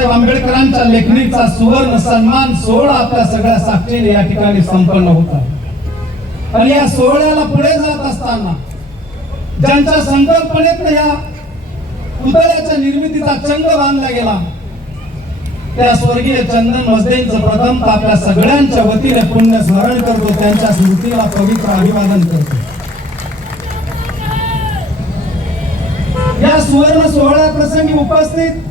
बाबासाहेब आंबेडकरांच्या लेखणीचा सुवर्ण सन्मान सोहळा आपल्या सगळ्या साक्षीने या ठिकाणी संपन्न होत आहे. आणि या सोहळ्याला पुढे जात असताना ज्यांच्या संकल्पनेत या पुतळ्याच्या निर्मितीचा चंग बांधला गेला त्या स्वर्गीय चंदन वसदेंचं प्रथम आपल्या सगळ्यांच्या वतीने पुण्य स्मरण करतो त्यांच्या स्मृतीला पवित्र अभिवादन करतो. या सुवर्ण सोहळ्या प्रसंगी उपस्थित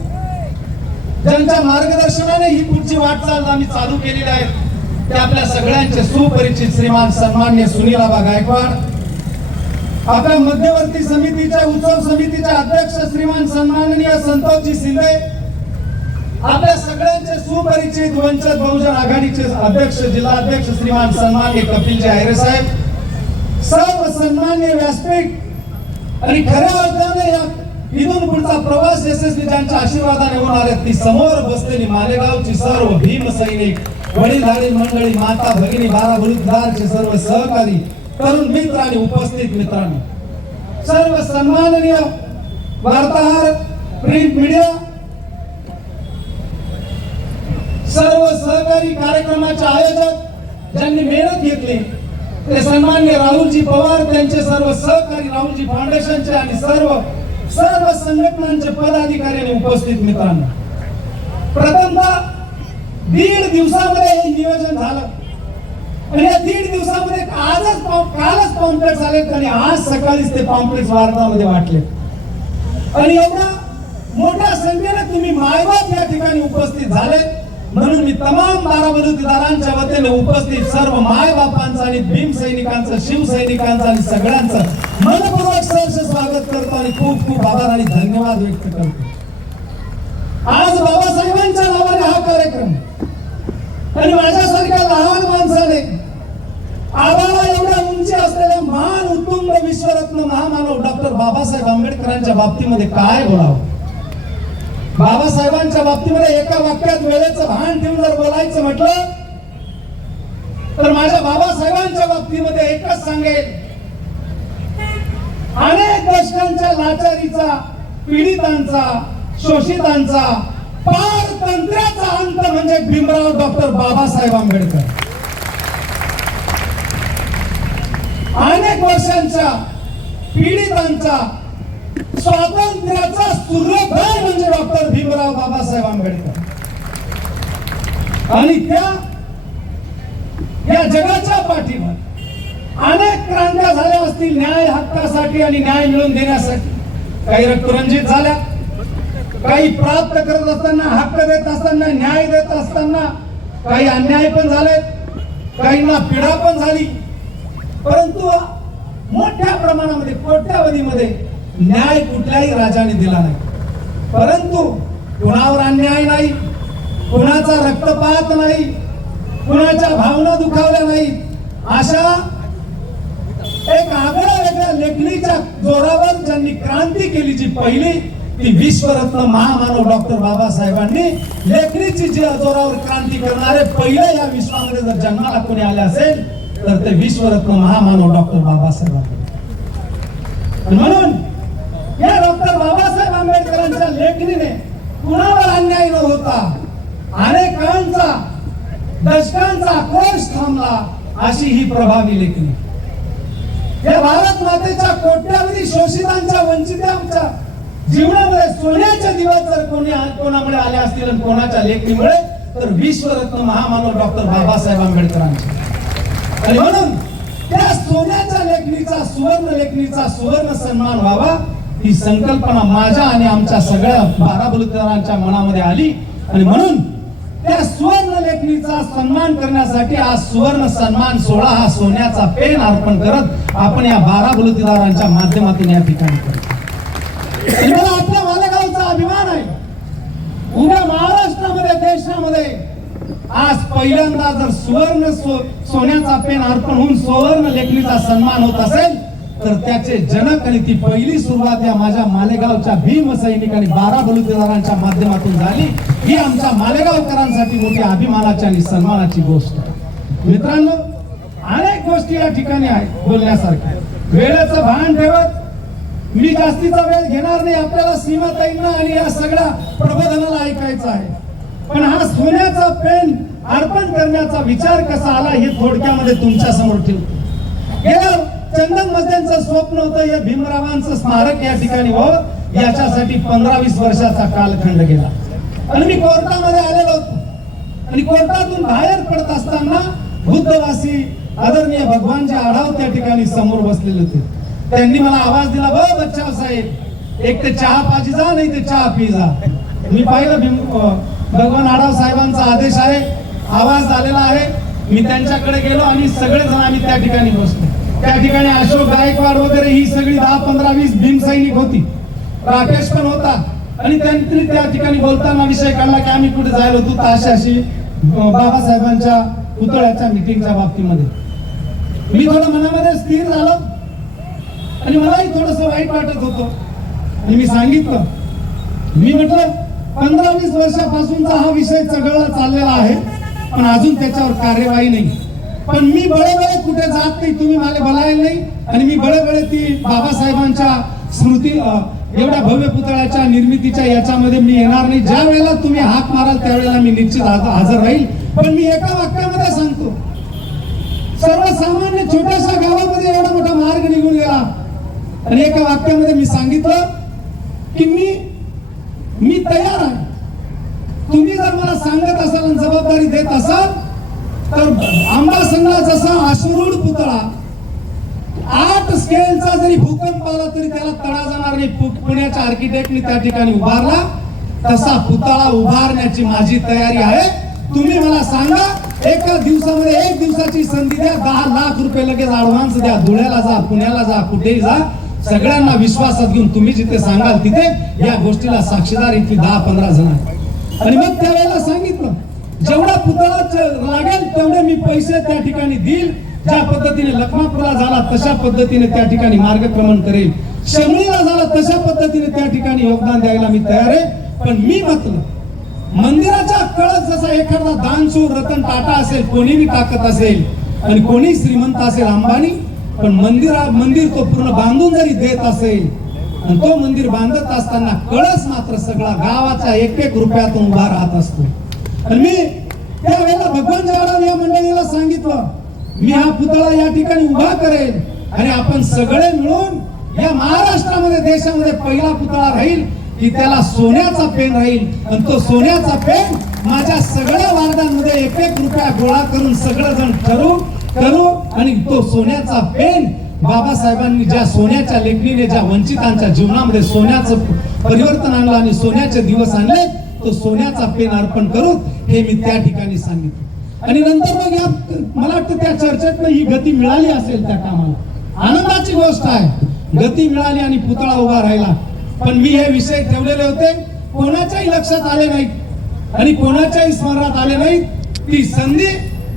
ज्यांच्या मार्गदर्शनाने ही पुढची वाटचाल आम्ही चालू केलेली आहे. ते आपल्या सगळ्यांचे सुपरिचित श्रीमान सन्मान्य सुनीलाबा गायकवाड आपल्या मध्यवर्ती समितीच्या उत्सव समितीच्या अध्यक्ष श्रीमान सन्माननीय संतोषजी शिंदे आपल्या सगळ्यांचे सुपरिचित वंचित बहुजन आघाडीचे अध्यक्ष जिल्हा अध्यक्ष श्रीमान सन्मान्य कपिलजी आयरे साहेब सर्व सन्मान्य व्यासपीठ आणि खऱ्या अर्थाने या इथून पुढचा प्रवास यशस्वी ज्यांच्या आशीर्वादाने होणार आहेत ती समोर बसलेली मालेगावची सर्व भीम सैनिक वडीलधारी मंडळी माता भगिनी बारा बलुतदारचे सर्व सहकारी तरुण मित्र आणि उपस्थित मित्रांनी. सर्व सन्माननीय वार्ताहर प्रिंट मीडिया सर्व सहकारी कार्यक्रमाचे आयोजक ज्यांनी मेहनत घेतली ते सन्मान्य राहुलजी पवार त्यांचे सर्व सहकारी राहुलजी फाउंडेशनचे आणि सर्व सर्व संघटनांचे पदाधिकारी आणि उपस्थित मित्रांनो. प्रथमतः दीड दिवसामध्ये हे नियोजन झालं. आणि या दीड दिवसामध्ये आजच कालच पॉम्पलेट झाले आणि आज सकाळीच ते पॉम्पलेट वार्तामध्ये वाटले आणि एवढ्या मोठ्या संख्येने तुम्ही मायबाप या ठिकाणी उपस्थित झाले म्हणून मी तमाम बारा बलुतेदारांच्या वतीने उपस्थित सर्व माय बापांचं आणि भीम सैनिकांचं शिवसैनिकांचं आणि सगळ्यांचं मनपूर्वक स्वागत करतो आणि खूप खूप आभार आणि धन्यवाद व्यक्त करतो. आज बाबासाहेबांच्या नावाने हा कार्यक्रम. आणि माझ्यासारख्या लहान माणसाने आम्हाला एवढ्या उंची असलेल्या महान उत्तुंग विश्वरत्न महामानव डॉक्टर बाबासाहेब आंबेडकरांच्या बाबतीमध्ये काय बोलावं? बाबासाहेबांच्या बाबतीमध्ये एका वाक्यात वेळेचं भान ठेवून जर बोलायचं म्हटलं तर माझ्या बाबासाहेबांच्या बाबतीमध्ये एकच सांगेल अनेक दशकांच्या लाचारीचा पीडितांचा शोषितांचा पारतंत्र्याचा अंत म्हणजे भीमराव डॉक्टर बाबासाहेब आंबेडकर. अनेक वर्षांच्या पीडितांचा स्वातंत्र्याचा सूर्योदय म्हणजे डॉक्टर भीमराव बाबासाहेब आंबेडकर. आणि त्या या जगाच्या पाठीवर अनेक क्रांत्या झाल्या असतील न्याय हक्कासाठी आणि न्याय मिळवून देण्यासाठी. काही रक्तरंजित झाल्या. काही प्राप्त करत असताना हक्क देत असताना न्याय देत असताना काही अन्याय पण झाले काहींना पीडा पण झाली. परंतु मोठ्या प्रमाणामध्ये कोट्यावधीमध्ये न्याय कुठल्याही राजाने दिला नाही. परंतु कुणावर अन्याय नाही कुणाचा रक्तपात नाही कुणाच्या भावना दुखावल्या नाही अशा एक आगळ्या वेगळ्या लेखणीच्या जोरावर ज्यांनी क्रांती केली जी पहिली ती विश्वरत्न महामानव डॉक्टर बाबासाहेबांनी लेखणीची जी जोरावर क्रांती करणारे पहिले या विश्वामध्ये जर जन्माला कोणी आले असेल तर ते विश्वरत्न महामानव डॉक्टर बाबासाहेब म्हणून या डॉक्टर बाबासाहेब आंबेडकरांच्या लेखणीने कुणावर अन्याय न होता अनेकांचा दशकांचा आक्रोश थांबला अशी ही प्रभावी लेखणी. या भारत मातेच्या कोट्यावधी शोषितांच्या वंचितांच्या जीवनामध्ये सोन्याच्या दिवस जर कोणी कोणामुळे आले असतील आणि कोणाच्या लेखणीमुळे तर विश्वरत्न महामानव डॉक्टर बाबासाहेब आंबेडकरांचे. आणि म्हणून त्या सोन्याच्या लेखणीचा सुवर्ण लेखणीचा सुवर्ण सन्मान व्हावा ही संकल्पना माझ्या आणि आमच्या सगळ्या बारा मनामध्ये आली. आणि म्हणून त्या सुवर्ण लेखणीचा सन्मान करण्यासाठी आज सुवर्ण सन्मान सोहळा हा सोन्याचा पेन अर्पण करत आपण या बारा बलुतेदारांच्या माध्यमातून या ठिकाणी करतो. मला आपल्या मालेगावचा अभिमान आहे. उद्या महाराष्ट्रामध्ये देशामध्ये आज पहिल्यांदा जर सुवर्ण सो- सोन्याचा पेन अर्पण होऊन सुवर्ण लेखणीचा सन्मान होत असेल तर त्याचे जनक आणि ती पहिली सुरुवात या माझ्या मालेगावच्या भीम सैनिक आणि बारा बलुतेदारांच्या माध्यमातून झाली. ही आमच्या मालेगावकरांसाठी मोठी अभिमानाची आणि सन्मानाची गोष्ट. मित्रांनो अनेक गोष्टी या ठिकाणी आहेत बोलण्यासारख्या. वेळेचं भान ठेवत मी जास्तीचा वेळ घेणार नाही आपल्याला सीमाताईंना आणि या सगळ्या प्रबोधनाला ऐकायचं आहे. पण हा सोन्याचा पेन अर्पण करण्याचा विचार कसा आला हे थोडक्यामध्ये तुमच्यासमोर ठेवतो. गेल्या चंदन मध्येचं स्वप्न होतं या भीमरावांचं स्मारक या ठिकाणी हो याच्यासाठी पंधरा वीस वर्षाचा कालखंड गेला. आणि मी कोर्टामध्ये आलेलो होतो. आणि कोर्टातून बाहेर पडत असताना बुद्धवासी आदरणीय भगवानचे आढाव त्या ठिकाणी समोर बसलेले होते. त्यांनी मला आवाज दिला ब बच्चाव साहेब एक ते चहा पाजी जा नाही ते चहा पी जा. मी पाहिलं भीम भगवान आढाव साहेबांचा आदेश आहे. आवाज आलेला आहे. मी त्यांच्याकडे गेलो आणि सगळेजण आम्ही त्या ठिकाणी बसलो. त्या ठिकाणी अशोक गायकवाड वगैरे ही सगळी दहा पंधरा वीस भीम सैनिक होती. राकेश पण होता. आणि त्यांनी त्या ठिकाणी बोलताना विषय काढला की आम्ही कुठे जायला होतो तर अशी अशी बाबासाहेबांच्या पुतळ्याच्या मिटिंगच्या बाबतीमध्ये. मी थोडं मनामध्ये स्थिर झालो. आणि मलाही थोडस वाईट वाटत होतं. आणि मी सांगितलं. मी म्हटलं पंधरा वीस वर्षापासूनचा हा विषय चगळा चाललेला आहे पण अजून त्याच्यावर कार्यवाही नाही. पण मी बळेबळे कुठे जात नाही तुम्ही मला बोलायला नाही. आणि मी बळेबळे ती बाबासाहेबांच्या स्मृती एवढ्या भव्य पुतळ्याच्या निर्मितीच्या याच्यामध्ये मी येणार नाही. ज्या वेळेला तुम्ही हाक माराल त्यावेळेला मी निश्चित हजर राहील. पण मी एका वाक्यामध्ये सांगतो सर्वसामान्य छोट्याशा गावामध्ये एवढा मोठा मार्ग निघून गेला. आणि एका वाक्यामध्ये मी सांगितलं की मी मी तयार आहे. तुम्ही जर मला सांगत असाल आणि जबाबदारी देत असाल तर आमदार संघा जसा अश्रूढ पुतळा आठ स्केलचा जरी भूकंप आला तरी त्याला तडा जाणार नाही. पुण्याच्या आर्किटेक्टनी त्या ठिकाणी उभारला. तसा पुतळा उभारण्याची माझी तयारी आहे. तुम्ही मला सांगा एका दिवसामध्ये एक दिवसाची संधी द्या. दहा लाख रुपये लगेच अडव्हान्स द्या. धुळ्याला जा पुण्याला जा कुठेही जा. सगळ्यांना विश्वासात घेऊन तुम्ही जिथे सांगाल तिथे या गोष्टीला साक्षीदार इथे दहा पंधरा जण आणि मग त्यावेळेला सांगितलं जेवढा पुतळा लागेल तेवढे मी पैसे त्या ठिकाणी देईल. ज्या पद्धतीने लखमापूरला झाला तशा पद्धतीने त्या ठिकाणी मार्गक्रमण करेल. शमळीला झाला तशा पद्धतीने त्या ठिकाणी योगदान द्यायला मी तयार आहे. पण मी म्हटलं मंदिराच्या कळस जसा एखादा दानशूर रतन टाटा असेल कोणी मी टाकत असेल आणि कोणी श्रीमंत असेल अंबानी पण मंदिरा मंदिर तो पूर्ण बांधून जरी देत असेल आणि तो मंदिर बांधत असताना कळस मात्र सगळा गावाचा एक एक रुपयातून उभा राहत असतो. आणि मी त्यावेळेला भगवान जाधव या मंडळीला सांगितलं मी हा पुतळा या ठिकाणी उभा करेल आणि आपण सगळे मिळून या महाराष्ट्रामध्ये देशामध्ये पहिला पुतळा राहील की त्याला सोन्याचा पेन राहील. आणि तो सोन्याचा पेन माझ्या सगळ्या वार्डांमध्ये एक एक रुपया गोळा करून सगळं जण ठरू करू आणि तो सोन्याचा पेन बाबासाहेबांनी ज्या सोन्याच्या लेखणीने ज्या वंचितांच्या जीवनामध्ये सोन्याचं परिवर्तन आणलं आणि सोन्याचे दिवस आणले तो सोन्याचा पेन अर्पण करू हे मी त्या ठिकाणी सांगितलं. आणि नंतर मग या मला वाटतं त्या चर्चेत ही गती मिळाली असेल त्या कामाला. आनंदाची गोष्ट आहे. गती मिळाली आणि पुतळा उभा राहिला. पण मी हे विषय ठेवलेले होते कोणाच्याही लक्षात आले नाहीत. आणि कोणाच्याही स्मरणात आले नाहीत. ती संधी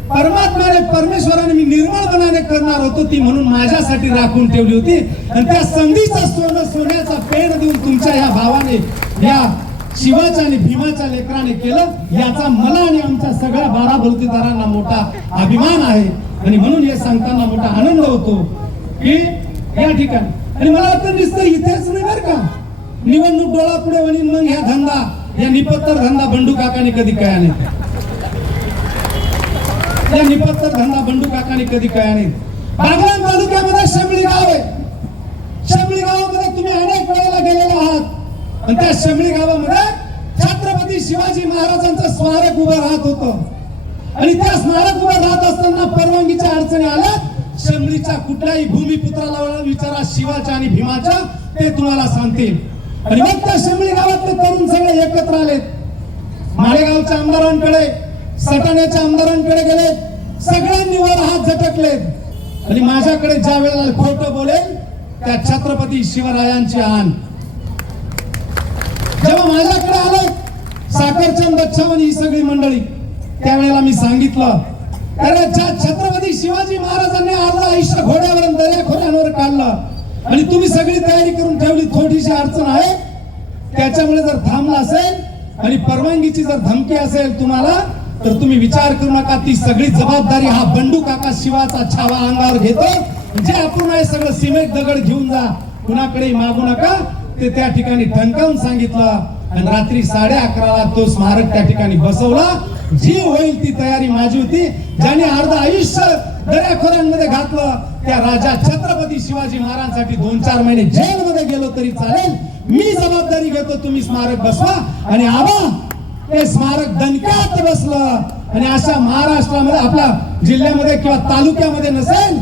परमात्माने परमेश्वराने मी निर्मळपणाने करणार होतो ती म्हणून माझ्यासाठी राखून ठेवली होती. आणि त्या संधीचा सोनं सोन्याचा पेन देऊन तुमच्या या भावाने या शिवाच्या आणि भीमाच्या लेकराने केलं याचा मला आणि आमच्या सगळ्या बारा बलुतेदारांना मोठा अभिमान आहे. आणि म्हणून हे सांगताना मोठा आनंद होतो की या ठिकाणी. आणि मला वाटतं दिसतं इथेच नाही बरं का. निवडणूक डोळा पुढे म्हणून मग ह्या धंदा या निपत्तर धंदा बंडू काकाने कधी काय नाही या निपत्तर धंदा बंडू काकाने कधी काय नाही बागलाण तालुक्यामध्ये शमळी गाव आहे. शमळी गावामध्ये तुम्ही अनेक वेळेला गेलेला आहात. आणि त्या शमळी गावामध्ये छत्रपती शिवाजी महाराजांचं स्मारक उभं राहत होत. आणि त्या स्मारक उभं राहत असताना परवानगीच्या अडचणी आल्या. शमळीच्या कुठल्याही भूमिपुत्राला विचारा शिवाच्या आणि भीमाच्या ते तुम्हाला सांगतील. आणि मग त्या शमळी गावातले तरुण सगळे एकत्र आलेत मालेगावच्या आमदारांकडे सटाण्याच्या आमदारांकडे गेले. सगळ्यांनी वर हात झटकलेत आणि माझ्याकडे ज्या वेळेला खोटं बोलेल त्या छत्रपती शिवरायांची आण. तेव्हा माझ्याकडे आलं साखरचंद बच्चावन ही सगळी मंडळी त्यावेळेला मी सांगितलं अरे ज्या छत्रपती शिवाजी महाराजांनी अर्ध आयुष्य घोड्यावर आणि दर्या खोऱ्यांवर काढलं आणि तुम्ही सगळी तयारी करून ठेवली थोडीशी अडचण आहे त्याच्यामुळे जर थांबला असेल आणि परवानगीची जर धमकी असेल तुम्हाला तर तुम्ही विचार करू नका ती सगळी जबाबदारी हा बंडू काका शिवाचा छावा अंगावर घेतो. जे आपण हे सगळं सिमेंट दगड घेऊन जा कुणाकडे मागू नका. ते त्या ठिकाणी ठणकावून सांगितलं आणि रात्री साडे अकराला तो स्मारक त्या ठिकाणी बसवला. जी होईल ती तयारी माझी होती. ज्याने अर्ध आयुष्य दर्याखोऱ्यांमध्ये घातलं त्या राजा छत्रपती शिवाजी महाराजांसाठी दोन चार महिने जेलमध्ये गेलो तरी चालेल. मी जबाबदारी घेतो तुम्ही स्मारक बसवा. आणि आबा ते स्मारक दणक्यात बसलं. आणि अशा महाराष्ट्रामध्ये आपल्या जिल्ह्यामध्ये किंवा तालुक्यामध्ये नसेल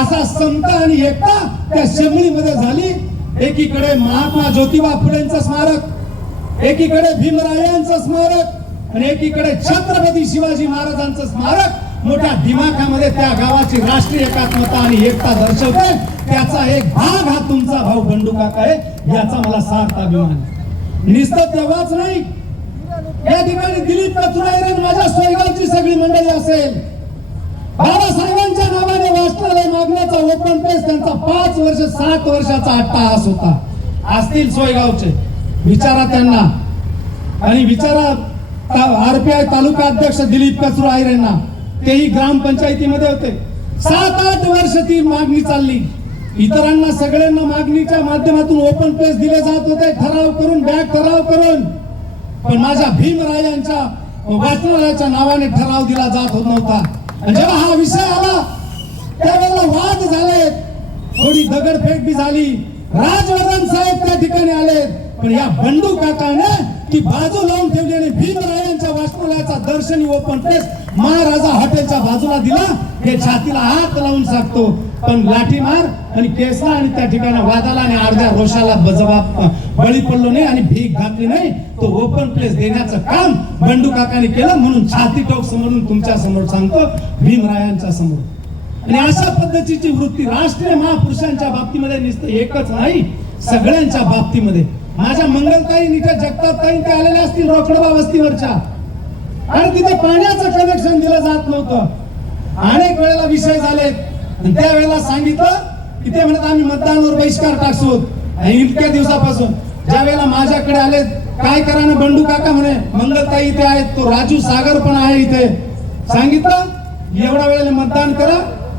असा समता आणि एकता त्या शेमळीमध्ये झाली. एकीकडे महात्मा ज्योतिबा फुलेंचं स्मारक एकीकडे भीमरायांचं स्मारक आणि एकीकडे छत्रपती शिवाजी महाराजांचं स्मारक मोठ्या दिमाखामध्ये त्या गावाची राष्ट्रीय एकात्मता आणि एकता दर्शवते. त्याचा एक भाग हा तुमचा भाऊ बंडू काका आहे याचा मला सार्थ अभिमान नुसतं तेव्हाच नाही. या ठिकाणी दिलीप कचुरायरे माझ्या सोयगावची सगळी मंडळी असेल. बाबासाहेबांच्या नावाने वाचनालय मागण्याचा ओपन प्रेस त्यांचा पाच वर्ष सात वर्षाचा अट्टाहास होता. असतील सोयगावचे. विचारा त्यांना. आणि विचारा आरपीआय तालुका अध्यक्ष दिलीप कचुरायरेंना तेही ग्रामपंचायतीमध्ये होते. सात आठ वर्ष ती मागणी चालली. इतरांना सगळ्यांना मागणीच्या माध्यमातून ओपन प्लेस दिले जात होते. ठराव करून बॅग ठराव करून. पण माझ्या भीमरायांच्या वाचनालयाच्या नावाने ठराव दिला जात होत. नव्हता आणि जेव्हा हा विषय आला त्यावेळेला वाद झाले थोडी दगडफेक बी झाली. राजवर्धन साहेब त्या ठिकाणी आले पण या बंडू काकाने ती बाजू लावून ठेवली आणि भीमरायांच्या वाचनालयाचा दर्शनी ओपन प्लेस महाराजा हॉटेलच्या बाजूला दिला. हे छातीला हात लावून सांगतो. पण लाठी मार आणि केसला आणि त्या ठिकाणी वादाला आणि अर्ध्या रोषाला बजबाब बळी पडलो नाही आणि भीक घातली नाही तो ओपन प्लेस देण्याचं काम बंडू काकाने केलं म्हणून छाती टोक समोरून तुमच्यासमोर सांगतो भीमरायांच्या समोर. आणि अशा पद्धतीची वृत्ती राष्ट्रीय महापुरुषांच्या बाबतीमध्ये नुसतं एकच नाही सगळ्यांच्या बाबतीमध्ये. माझ्या मंगलताई इथे जगतापताई ते आलेल्या असतील रोकडबा वस्तीवरच्या. आणि तिथे पाण्याचं कनेक्शन दिलं जात नव्हतं. अनेक वेळेला विषय झाले आणि त्यावेळेला सांगितलं की ते म्हणत आम्ही मतदानावर बहिष्कार टाकतो आणि इतक्या दिवसापासून ज्या वेळेला माझ्याकडे आले काय करा ना बंडू काका म्हणे मंगलताई इथे आहेत तो राजू सागर पण आहे इथे. सांगितलं एवढ्या वेळेला मतदान करा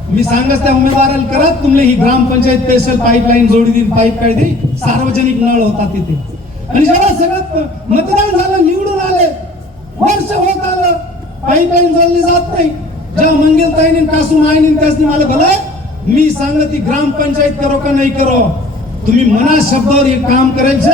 मी सांगत त्या उमेदवाराला करा तुमले ही ग्रामपंचायत स्पेशल पाईपलाईन जोडी देईन पाईप काय दे सार्वजनिक नळ होता तिथे. आणि जेव्हा सगळं मतदान झालं निवडून आले वर्ष होत आलं पाईपलाईन जोडली जात नाही. जेव्हा मंगलताईने कासून आईने त्यासनी मला भलं मी सांगलं ती ग्रामपंचायत करो का नाही करो? तुम्ही मना शब्दावर हे काम करायचे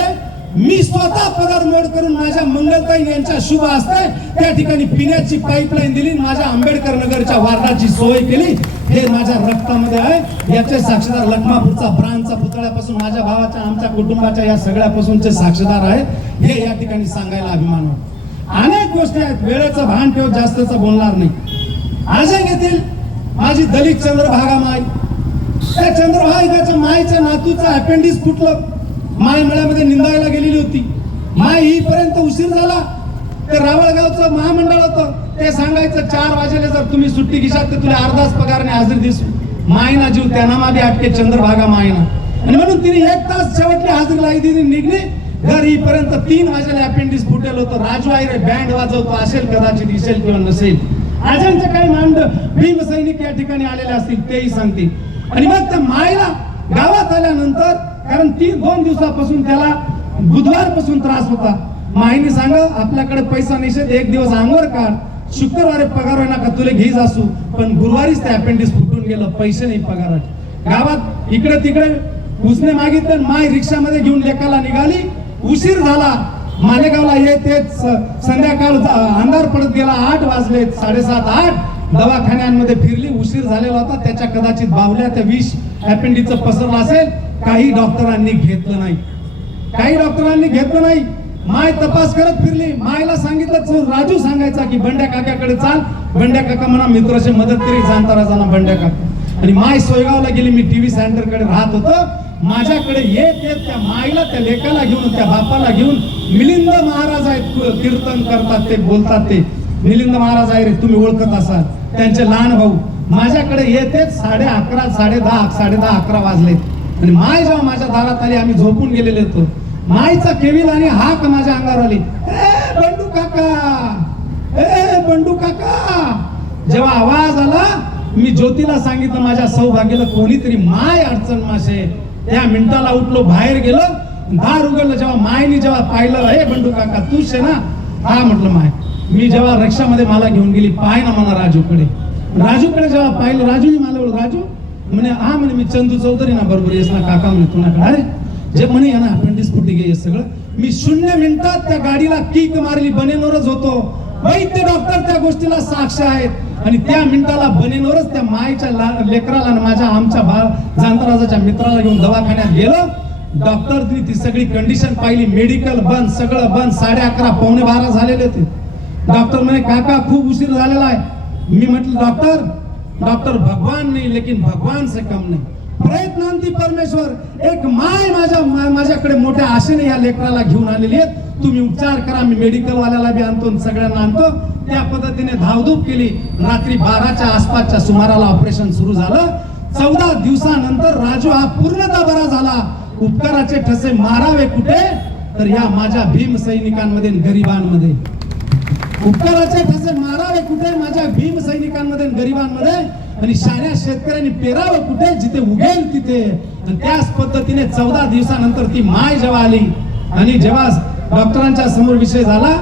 मी स्वतः पगार मोड करून माझ्या मंगलताई यांच्या शुभ असते त्या ठिकाणी पिण्याची पाईपलाईन दिली माझ्या आंबेडकर नगरच्या वार्डाची सोय केली. हे माझ्या रक्तामध्ये आहे. याचे साक्षीदार लखमापूरचा ब्रांचा पुतळ्यापासून माझ्या भावाच्या आमच्या कुटुंबाच्या या सगळ्यापासूनचे साक्षीदार आहेत हे या ठिकाणी सांगायला अभिमान वाटतो अनेक गोष्टी आहेत. वेळेचं भान ठेव जास्तच बोलणार नाही. आजही घेतील माझी दलित चंद्रभागा माय त्या चंद्रभागाच्या मायच्या नातूचं अपेंडिक्स फुटलं. माय मळ्यामध्ये निंदायला गेलेली होती. माय येईपर्यंत उशीर झाला. ते रावळगावचं महामंडळ होतं. ते सांगायचं चार वाजेला जर तुम्ही सुट्टी घेशाल तर तुला अर्धाच पगारने हजेरी दिसू मायना जीव त्यांना मागे अटके चंद्रभागा मायना आणि म्हणून तिने एक तास शेवटली हजेरी लाई दिली निघली. घर पर्यंत तीन वाजेला अपेंडिक्स फुटेल होतं. राजू आयरे बँड वाजवतो असेल कदाचित दिसेल किंवा नसेल. आजांचे काही मांड? भीम सैनिक या ठिकाणी आलेले असतील तेही सांगतील. आणि मग त्या मायला गावात आल्यानंतर कारण ती दोन दिवसापासून त्याला बुधवारपासून त्रास होता. माईने सांग आपल्याकडे पैसा निषेध एक दिवस अंगवर काढ. शुक्रवारी पगार होईना का तुला घेईच असू पण गुरुवारीच ते अपेंडिक्स फुटून गेलं पैसे नाही पगाराचे गावात इकडे तिकडे उसने मागितलं माय रिक्षामध्ये घेऊन लेकाला निघाली. उशीर झाला. मालेगावला येतेच येत स- संध्याकाळ अंधार पडत गेला आठ वाजले साडेसात आठ. दवाखान्यांमध्ये फिरली उशीर झालेला होता. त्याच्या कदाचित बावल्या त्या विष अपेंडिकचं पसरलं असेल. काही डॉक्टरांनी घेतलं नाही. काही डॉक्टरांनी घेतलं नाही. माय तपास करत फिरली. मायला सांगितलं चल राजू सांगायचा की बंड्या काकाकडे चाल. बंड्या काका म्हणा मित्राची मदत करी जाणता राजा बंड्या काका. आणि माय सोयगावला गेली मी टीव्ही सेंटरकडे राहत होतो. माझ्याकडे येत येत त्या माईला त्या लेकाला घेऊन त्या बापाला घेऊन मिलिंद महाराज आहेत कीर्तन करतात ते बोलतात ते. मिलिंद महाराज आहे रे तुम्ही ओळखत असाल. त्यांचे लहान भाऊ. माझ्याकडे येत येत साडे अकरा साडे दहा साडे दहा अकरा वाजले. आणि माय जेव्हा माझ्या दारात आली आम्ही झोपून गेलेले होतो. माईचा केविल आणि हाक माझ्या अंगावर आली. ए बंडू काका! ए बंडू काका! जेव्हा आवाज आला मी ज्योतीला सांगितलं माझ्या सौभाग्याला कोणीतरी माय अडचण मासे. त्या मिनिटाला उठलो बाहेर गेलो. दार उघडलं जेव्हा मायनी जेव्हा पाहिलं हे बंडू काका तूच आहे ना? हा म्हटलं माय. मी जेव्हा रक्षामध्ये मला घेऊन गेली पाय ना मला राजूकडे. राजूकडे जेव्हा पाहिलं राजूने मला बोललं, राजू? म्हणे हा म्हणे मी चंदू चौधरी ना बरोबर येस ना काका म्हणे तुला अरे जे म्हणे ना अपेंडिक्स फुटी गे सगळं. मी शून्य मिनिटात त्या गाडीला किक मारली बनेनवरच होतो. वैद्य डॉक्टर त्या गोष्टीला साक्ष आहेत. आणि त्या मिनिटाला बनेनवरच त्या मायच्या ला- लेकराला आणि माझ्या आमच्या भा जांतराजाच्या मित्राला घेऊन दवाखान्यात गेलो. डॉक्टरनी ती सगळी कंडिशन पाहिली. मेडिकल बंद सगळं बंद. साडे अकरा पावणे बारा झालेले होते. डॉक्टर म्हणे काका खूप उशीर झालेला आहे. मी म्हटलं डॉक्टर डॉक्टर भगवान नाही लेकिन भगवान से कम नाही. प्रयत्नांती परमेश्वर एक माय माझ्या माझ्याकडे मोठ्या आशेने या लेकराला घेऊन आलेली आहेत. तुम्ही उपचार करा मी मेडिकल वाल्याला बी आणतो सगळ्यांना आणतो. त्या पद्धतीने धावधूप केली. रात्री बाराच्या आसपासच्या सुमाराला ऑपरेशन सुरू झालं. चौदा दिवसानंतर राजू हा पूर्णतः बरा झाला. उपकाराचे ठसे मारावे कुठे? तर या माझ्या भीम सैनिकांमध्ये गरिबांमध्ये. उपकाराचे ठसे मारावे कुठे? माझ्या भीम सैनिकांमध्ये गरिबांमध्ये. आणि शाण्या शेतकऱ्यांनी पेरावं कुठे? जिथे उगेल तिथे. आणि त्याच पद्धतीने चौदा दिवसानंतर ती माय जेव्हा आली आणि जेव्हा डॉक्टरांच्या समोर विषय झाला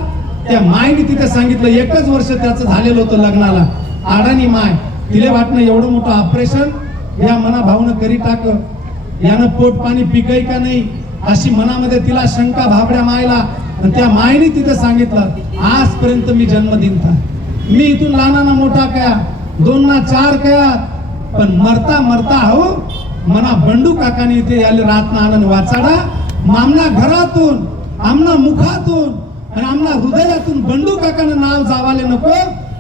त्या मायने तिथे सांगितलं एकच वर्ष त्याचं झालेलं होतं लग्नाला. आडानी माय तिले वाटणं एवढं मोठं ऑपरेशन? या मना भावनं करी टाक. यानं पोट पाणी पिकय का नाही? अशी मनामध्ये तिला शंका भाबड्या मायला. आणि त्या मायने तिथे सांगितलं आजपर्यंत मी जन्म दिनता मी इथून लहानाना मोठा काय. दोन ना चार कया पण मरता मरता हो मना बंडू काकाने इथे याले रात आनंद वाचाडा. मामना घरातून आमना मुखातून आणि आमना हृदयातून बंडू काकानं नाव जावाले नको.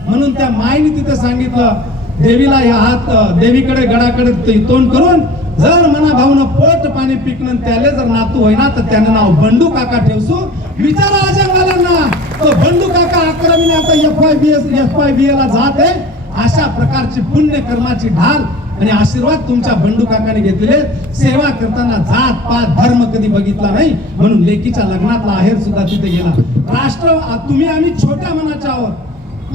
म्हणून त्या मायने तिथे सांगितलं देवीला या हात देवीकडे गडाकडे ते तोंड करून जर मना भाऊन पोट पाणी पिकणं त्याले जर नातू होईना तर त्याने नाव बंडू काका ठेवसू. विचारा अजंगालांना तो बंडू काका अकरावीने आता F I B S F I B एला जात आहे. अशा प्रकारची पुण्य कर्माची ढाल आणि आशीर्वाद तुमच्या बंडू काकाने घेतलेले सेवा करताना जात पात धर्म कधी बघितला नाही? म्हणून लेकीच्या लग्नातला आहेर सुद्धा तिथे गेला. राष्ट्र तुम्ही आम्ही छोट्या मनाच्या आहोत.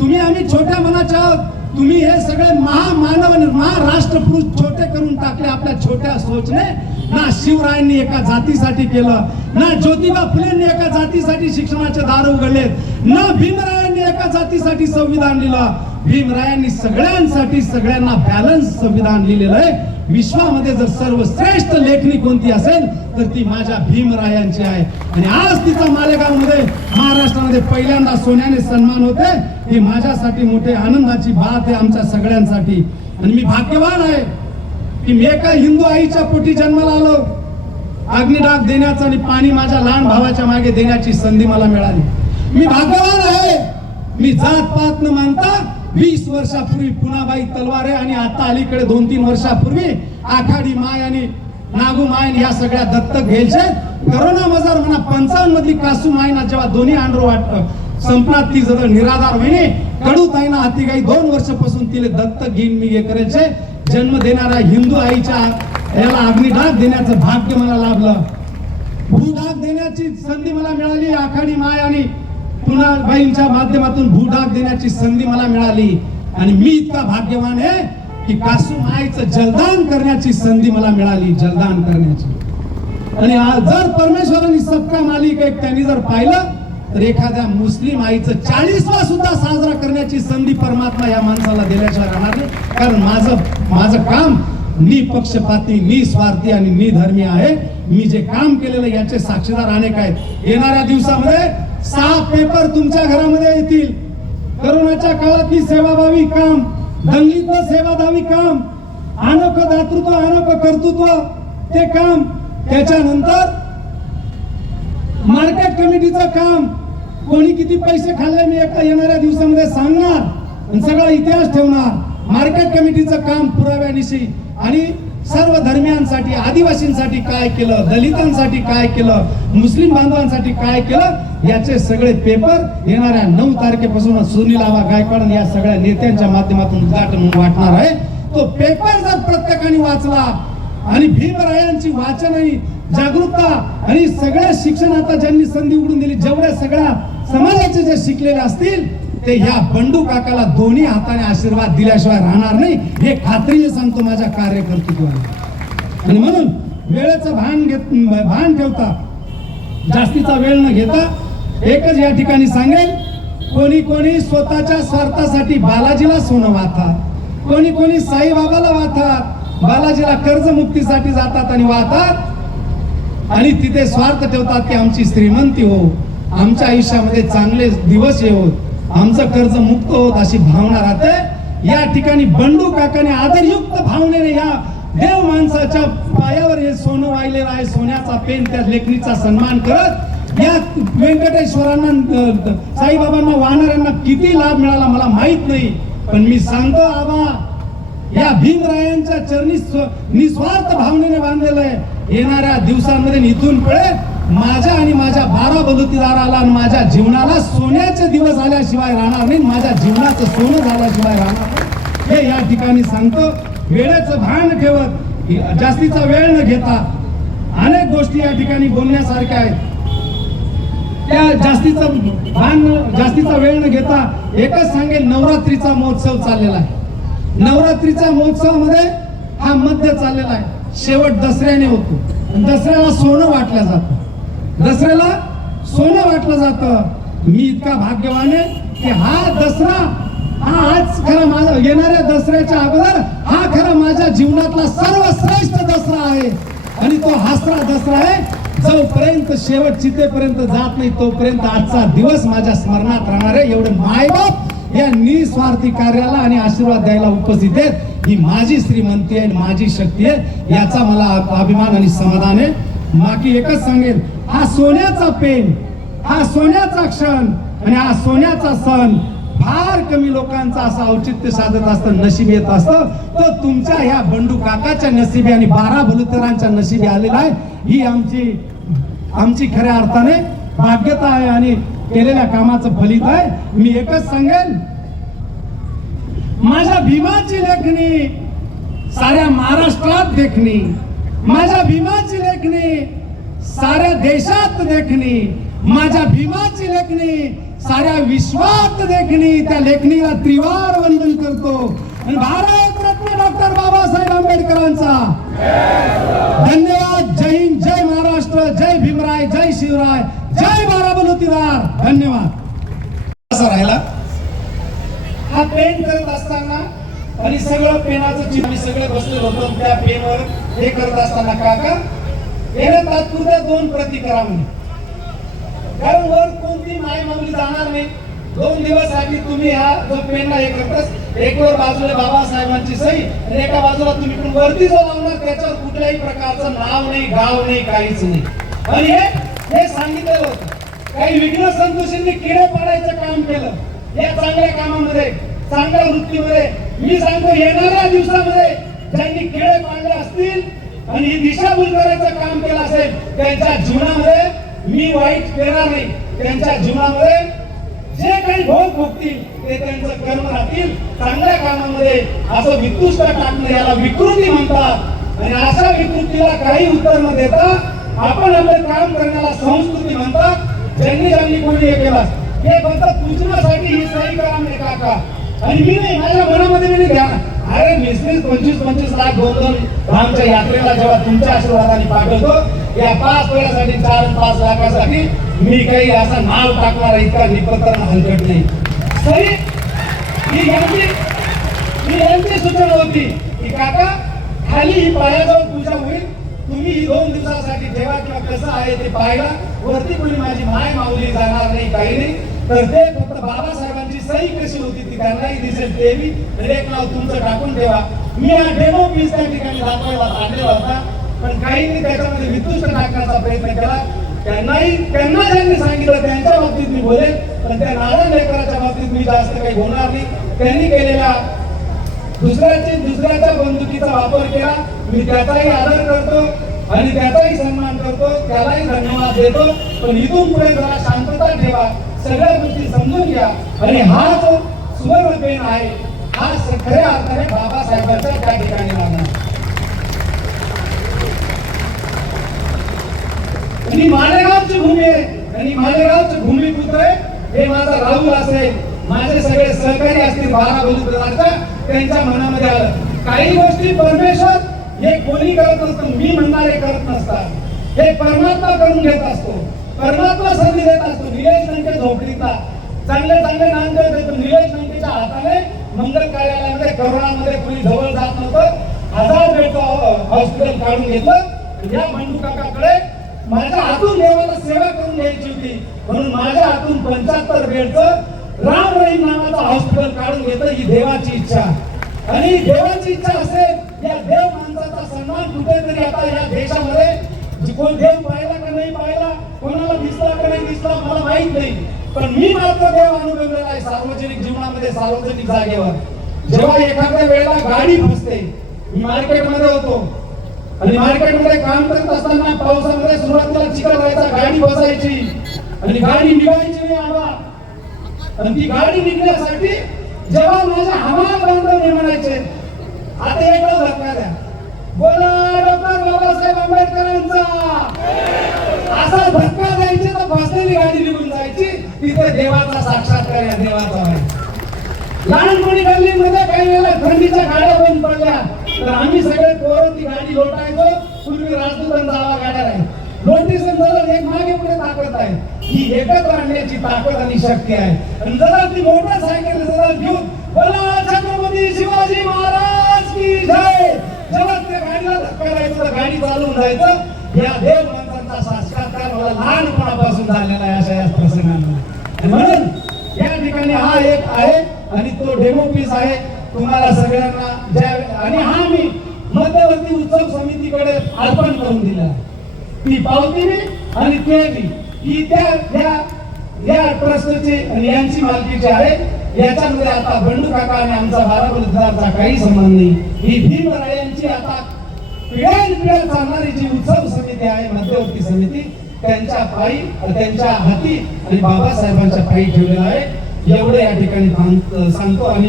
तुम्ही आम्ही छोट्या मनाच्या आहोत. तुम्ही हे सगळे महामानव आणि महाराष्ट्रपुरुष छोटे करून टाकले आपल्या छोट्या सोचने. ना शिवरायांनी एका जातीसाठी केलं ना ज्योतिबा फुलेंनी एका जातीसाठी शिक्षणाचे दार उघडलेत ना भीमरायांनी एका जातीसाठी संविधान लिहिलं भीमरायांनी सगळ्यांसाठी सगळ्यांना बॅलन्स संविधान लिहिलेलं आहे. विश्वामध्ये जर सर्वश्रेष्ठ लेखणी कोणती असेल तर ती माझ्या भीमरायांची आहे. आणि आज तिचा मालेगावमध्ये महाराष्ट्रामध्ये पहिल्यांदा सोन्याने सन्मान होते. हे माझ्यासाठी मोठे आनंदाची बात आहे आमच्या सगळ्यांसाठी. आणि मी भाग्यवान आहे की मी एका हिंदू आईच्या पोटी जन्माला आलो. अग्निडाग देण्याचं आणि पाणी माझ्या लहान भावाच्या मागे देण्याची संधी मला मिळाली. मी भाग्यवान आहे. मी जात पात न मानता वीस वर्षापूर्वी पुनाबाई तलवारे आणि आता अलीकडे दोन तीन वर्षापूर्वी आखाडी माय आणि नागू मायन या सगळ्या दत्तक घ्यायचे. करोना मजार म्हणा पंचावन्न मधली कासू मायना जेव्हा दोन्ही आंड्रो वाट संपणार ती जर निराधार होईने कडू ताईना हाती गाई दोन वर्षापासून तिले दत्तक घेईन मी हे करायचे. जन्म देणाऱ्या हिंदू आईच्या याला अग्निडाग देण्याचं भाग्य मला लाभलं. भूडाग देण्याची संधी मला मिळाली आखाडी माय आणि पुनाबाईंच्या माध्यमातून भूडाग देण्याची संधी मला मिळाली. आणि मी इतका भाग्यवान आहे की कासू मायचं जलदान करण्याची संधी मला मिळाली जलदान करण्याची. आणि जर परमेश्वरांनी सबका मालिक एक त्यांनी जर पाहिलं तर एखाद्या मुस्लिम आईचं चाळीसवा सुद्धा साजरा करण्याची संधी परमात्मा या माणसाला दिल्याशिवाय राहणार नाही. कारण माझं माझं काम निपक्षपाती निस्वार्थी आणि निधर्मी आहे. मी जे काम केलेलं याचे साक्षीदार अनेक आहेत. येणाऱ्या दिवसामध्ये सहा पेपर तुमच्या घरामध्ये येतील. करोनाच्या काळातली सेवाभावी काम दंगलीतलं सेवाभावी काम अनोखं दातृत्व अनोख कर्तृत्व ते काम त्याच्यानंतर मार्केट कमिटीचं काम. कोणी किती पैसे खाल्ले मी एका येणाऱ्या दिवसामध्ये सांगणार सगळा इतिहास ठेवणार. मार्केट कमिटीचं काम पुराव्यानिशी आणि सर्व धर्मियांसाठी आदिवासींसाठी काय केलं दलितांसाठी काय केलं मुस्लिम बांधवांसाठी काय केलं याचे सगळे पेपर येणाऱ्या नऊ तारखेपासून सुनील आबा गायकवाड या सगळ्या नेत्यांच्या माध्यमातून उद्घाटन वाटणार आहे. तो पेपर जर प्रत्येकाने वाचला आणि भीमरायांची वाचन आणि जागरूकता आणि सगळ्या शिक्षण आता ज्यांनी संधी उघडून दिली जेवढ्या सगळ्या समाजाचे जे शिकलेले असतील ते ह्या बंडू काकाला दोन्ही हाताने आशीर्वाद दिल्याशिवाय राहणार नाही हे खात्रीने सांगतो माझ्या कार्यकर्तृत्वाने आणि म्हणून वेळेचं भान घेत भान ठेवता जास्तीचा वेळ न घेता एकच या ठिकाणी सांगेल कोणी कोणी स्वतःच्या स्वार्थासाठी बालाजीला सोनं वाहतात कोणी कोणी साईबाबाला वाहतात बालाजीला कर्जमुक्तीसाठी जातात आणि वाहतात. आणि तिथे स्वार्थ ठेवतात की आमची श्रीमंती हो आमच्या आयुष्यामध्ये चांगले दिवस येवोत आमचं कर्ज मुक्त होत अशी भावना राहते. या ठिकाणी बंडू काकाने आदरयुक्त भावनेने या देव माणसाच्या पायावर हे सोनं वाहिलेलं आहे. सोन्याचा पेन त्या लेखणीचा सन्मान करत या व्यंकटेश्वरांना साईबाबांना वाहणाऱ्यांना किती लाभ मिळाला मला माहीत नाही. पण मी सांगतो आबा या भीमरायांच्या चरणी निस्वार्थ भावनेने बांधलेलं आहे. येणाऱ्या दिवसांमध्ये इथून पुढे माझ्या आणि माझ्या बारा बलुतीदाराला आणि माझ्या जीवनाला सोन्याचे दिवस आल्याशिवाय राहणार नाही माझ्या जीवनाचं सोनं झाल्याशिवाय राहणार हे या ठिकाणी सांगतो वेळेचं भान ठेवत जास्तीचा वेळ न घेता अनेक गोष्टी या ठिकाणी बोलण्यासारख्या आहेत. त्या जास्तीचं भान जास्तीचा वेळ न घेता एकच सांगेल नवरात्रीचा महोत्सव चाललेला आहे. नवरात्रीच्या महोत्सवामध्ये हा मध्य चाललेला आहे. शेवट दसऱ्याने होतो. दसऱ्याला सोनं वाटलं जातं. दसऱ्याला सोनं वाटलं जातं. मी इतका भाग्यवान आहे की हा दसरा हा आज खरा माझा येणाऱ्या दसऱ्याच्या अगोदर हा खरा माझ्या जीवनातला सर्वश्रेष्ठ दसरा आहे. आणि तो हासरा दसरा आहे जोपर्यंत शेवट चितेपर्यंत जात नाही तोपर्यंत आजचा दिवस माझ्या स्मरणात राहणार आहे. एवढे मायबाप या निस्वार्थी कार्याला आणि आशीर्वाद द्यायला उपस्थित आहेत. ही माझी श्रीमंती आहे आणि माझी शक्ती आहे. याचा मला अभिमान आणि समाधान आहे. बाकी एकच सांगेल हा सोन्याचा पेन हा सोन्याचा क्षण आणि हा सोन्याचा सण फार कमी लोकांचा असं औचित्य साधत असतं नशीब येत असतं. तर तुमच्या ह्या बंडू काकाच्या नशिबी आणि बारा बलुतरांच्या नशिबी आलेला आहे. ही आमची आमची खऱ्या अर्थाने भाग्यता आहे आणि केलेल्या कामाचं फलित आहे. मी एकच सांगेन माझ्या भीमाची लेखणी साऱ्या महाराष्ट्रात देखणी. माझ्या भीमाची लेखणी साऱ्या देशात देखणी माझ्या भीमाची लेखणी साऱ्या विश्वात देखणी त्या लेखणीला त्रिवार वंदन करतो. आणि भारत रत्न डॉक्टर बाबासाहेब आंबेडकरांचा. धन्यवाद जय हिंद जय महाराष्ट्र जय भीमराय जय शिवराय जय बाराबलुतीदार. धन्यवाद. असा राहिला. हा पेंट करत असताना आणि सगळं पेनाचं चिन्ह आम्ही सगळे बसलेलो होतो त्या पेनवर हे करत असताना काका याने तात्पुरत्या दोन प्रती करा म्हणे कारण वर कोणती माय मागली जाणार नाही. दोन दिवस आधी तुम्ही हा जो पेनला हे करतास एक वर बाजूला बाबासाहेबांची सही आणि एका बाजूला तुम्ही पण वरती जो लावणार त्याच्यावर कुठल्याही प्रकारचं नाव नाही गाव नाही काहीच नाही. आणि हे हे सांगितलेलं होतं. काही विघ्न संतोषींनी किडे पाडायचं काम केलं. या चांगल्या कामामध्ये चांगल्या वृत्तीमध्ये मी सांगतो येणाऱ्या दिवसामध्ये ज्यांनी केळे पाडले असतील आणि ही दिशाभूल करायचं काम केलं असेल त्यांच्या जीवनामध्ये मी वाईट करणार नाही. त्यांच्या जीवनामध्ये जे काही भोग भोगतील ते त्यांचं कर्म राहतील. चांगल्या कामामध्ये असं विकृष्ट टाकणं याला विकृती म्हणतात. आणि अशा विकृतीला काही उत्तर न देता आपण आपलं काम करण्याला संस्कृती म्हणतात. ज्यांनी ज्यांनी कोणी हे केलं. हे फक्त पूजनासाठी ही सही करा म्हणजे काका. आणि मी नाही माझ्या मनामध्ये मी नाही अरे वीस वीस पंचवीस पंचवीस लाख दोन दोन आमच्या यात्रेला जेव्हा तुमच्या आशीर्वादाने पाठवतो या पाच वेळासाठी चार पाच लाखासाठी मी काही असा नाव टाकणार इतका निपत्र हलकट नाही. तरी यांची यांची सूचना होती की काका खाली ही पाया जाऊन पूजा होईल. तुम्ही ही दोन दिवसासाठी ठेवा किंवा कसं आहे ते पाहायला वरती कोणी माझी माय माऊली जाणार नाही काही नाही. तर ते फक्त बाबासाहेब सही कशी होती ती त्यांनाही दिसेल. देवी ब्रेक रेख नाव तुमचं टाकून ठेवा. मी हा डेमो पीस त्या ठिकाणी दाखवायला आणलेला होता. पण काहींनी त्याच्यामध्ये वितुष्ट टाकण्याचा प्रयत्न केला. त्यांनाही त्यांना ज्यांनी सांगितलं त्यांच्या बाबतीत मी बोलेल पण त्या नारायण लेकराच्या बाबतीत मी जास्त काही बोलणार नाही. त्यांनी केलेला दुसऱ्याची दुसऱ्याच्या बंदुकीचा वापर केला. मी त्याचाही आदर करतो. आणि त्याचाही सन्मान करतो त्यालाही धन्यवाद देतो. पण इथून पुढे जरा शांतता ठेवा. सगळ्या गोष्टी समजून घ्या. आणि हा जो सुवर्ण पेन आहे हा खऱ्या अर्थाने बाबासाहेबांचा त्या ठिकाणी लागणार. आणि मालेगावची भूमी आहे. आणि मालेगावचे भूमिपुत्र आहे. हे माझा राहुल असेल माझे सगळे सहकारी असतील बारा बलुतेदारच्या त्यांच्या मनामध्ये आलं. काही गोष्टी परमेश्वर हे कोणी करत नसतं मी म्हणणारे करत नसतात. हे परमात्मा करून घेत असतो. परमात्मा संधी देत असतो. निलेश लंके झोपडीचा. चांगले चांगले नांदेड देतो निलेश लंकेच्या हाताने मंगल कार्यालयामध्ये करोनामध्ये कुणी जवळ जात नव्हतं. हजार बेडचं हॉस्पिटल काढून घेतलं. या बंडू काकाकडे माझ्या हातून देवाला सेवा करून घ्यायची होती. म्हणून माझ्या हातून पंच्याहत्तर बेडचं राम रहीम नावाचं हॉस्पिटल काढून घेतलं ही देवाची इच्छा. आणि देवाची इच्छा असेल या देव माणसाचा सन्मान कुठेतरी आता या देशामध्ये कोण देव पाहिला का नाही पाहिला कोणाला दिसला का नाही दिसला मला माहीत नाही. पण मी मात्र देव अनुभवलेला आहे सार्वजनिक जीवनामध्ये सार्वजनिक जागेवर. जेव्हा एखाद्या वेळेला गाडी फसते मी मार्केटमध्ये होतो. आणि मार्केटमध्ये काम करत असताना पावसामध्ये सुरुवातीला चिखल व्हायचा गाडी बसायची. आणि गाडी निघायची नाही आबा आणि ती गाडी निघण्यासाठी जेव्हा माझ्या हमाल बंद म्हणायचे आता एकदा धक्का द्या. बोला डॉक्टर बाबासाहेब आंबेडकरांचा. असा धक्का जायचे तर बसलेली गाडी निघून जायची. तिथे देवाचा साक्षात्कार या देवाचा आहे लहानपणी गल्लीमध्ये काही वेळेला थंडीच्या गाड्या बंद पडल्या. तर आम्ही सगळे पोरं ती गाडी लोटायचो. पूर्वी राजदूतन जावा गाड्या आहे नोटीस जरा एक मागे पुढे ताकद आहे. ही एकत्र आणण्याची ताकद आणि शक्ती आहे. आणि जरा ती मोटरसायकल जरा घेऊन बोला करायचं गाडी चालवून जायचं. या देव माणसांचा साक्षात्कार मला लहानपणापासून झालेला आहे अशा या प्रसंगांना म्हणून या ठिकाणी हा एक आहे आणि तो डेमो पीस आहे. तुम्हाला सगळ्यांना ज्या आणि हा मी मध्यवर्ती उत्सव समितीकडे अर्पण करून दिला ती पावती मी आणि ते बी ही त्या त्या या ट्रस्टची आणि यांची मालकीची आहे. याच्यामध्ये आता बंडू काका आणि आमचा बारामतीचा काही संबंध नाही. ही भीम यांची आता पिढ्या चालणारी जी उत्सव समिती आहे मध्यवर्ती समिती त्यांच्या पायी त्यांच्या हाती आणि बाबासाहेबांच्या पायी ठेवलेला आहे. एवढे या ठिकाणी सांगतो आणि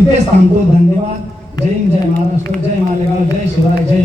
इथे सांगतो धन्यवाद. जय हिंद जय महाराष्ट्र जय मालेगाव जय शिवराय जय